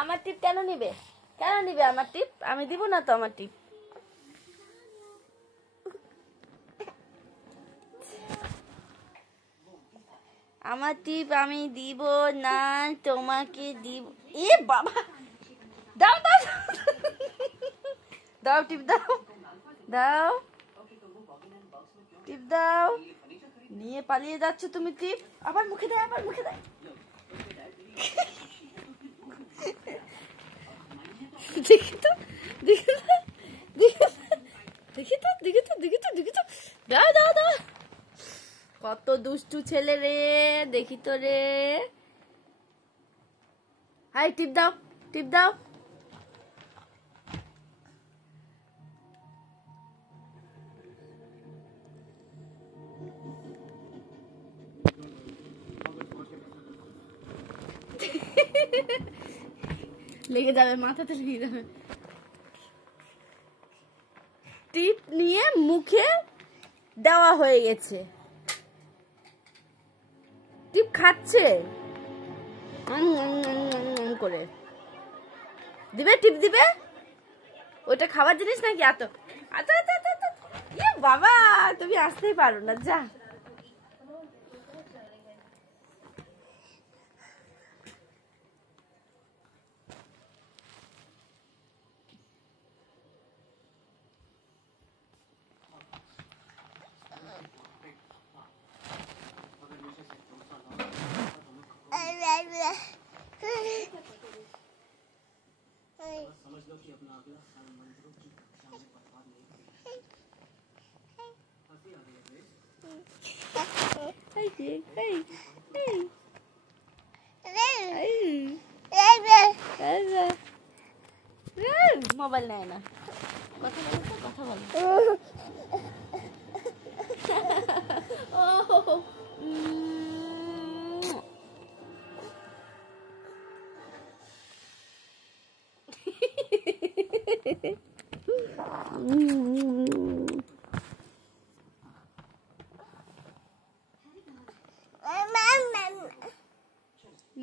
আমার টিপ কেন নিবে? কেন নিবে আমার টিপ? আমি দিব না তো আমার টিপ। আমার টিপ আমি দিব না, তোমাকে দিব। এ বাবা, দাও দাও দাও, টিপ দাও, দাও টিপ দাও। নিয়ে পালিয়ে যাচ্ছ তুমি টিপ। আবার মুখে দেয়, আবার মুখে দেয়। দেখি তো, দেখি তো, দেখি তো, দেখি তো, দেখি তো, দেখি তো, দাও দাও দাও। কত দুষ্টু ছেলে রে, দেখি তো রে। হাই, টিপ দাও, টিপ দাও। লেগে যাবে, মাথাতে লেগে যাবে। টিপ নিয়ে মুখে দেওয়া হয়ে গেছে। টিপ খাচ্ছে করে। দিবে, টিপ দিবে। ওটা খাবার জিনিস নাকি? আচ্ছা আচ্ছা আচ্ছা আচ্ছা, বাবা তুমি আসতেই পারো না, যা। समझ लो कि अपना अगला साल मंदिरों की कक्षा में बर्बाद नहीं करेगा। हंसी आ रही है। मोबाइल नहीं ना, কথা বলো তো, কথা বলো।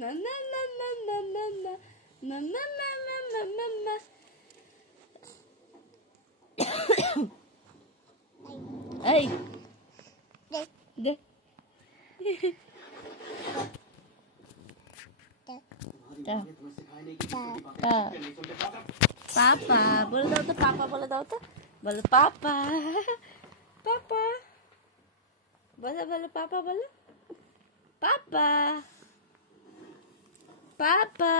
Na na na na na na na na na na na na na na. Hey. De. पापा बोल दो तो, पापा बोले दो तो, बोलो पापा, पापा बोलो, बोलो पापा, बोलो पापा, पापा।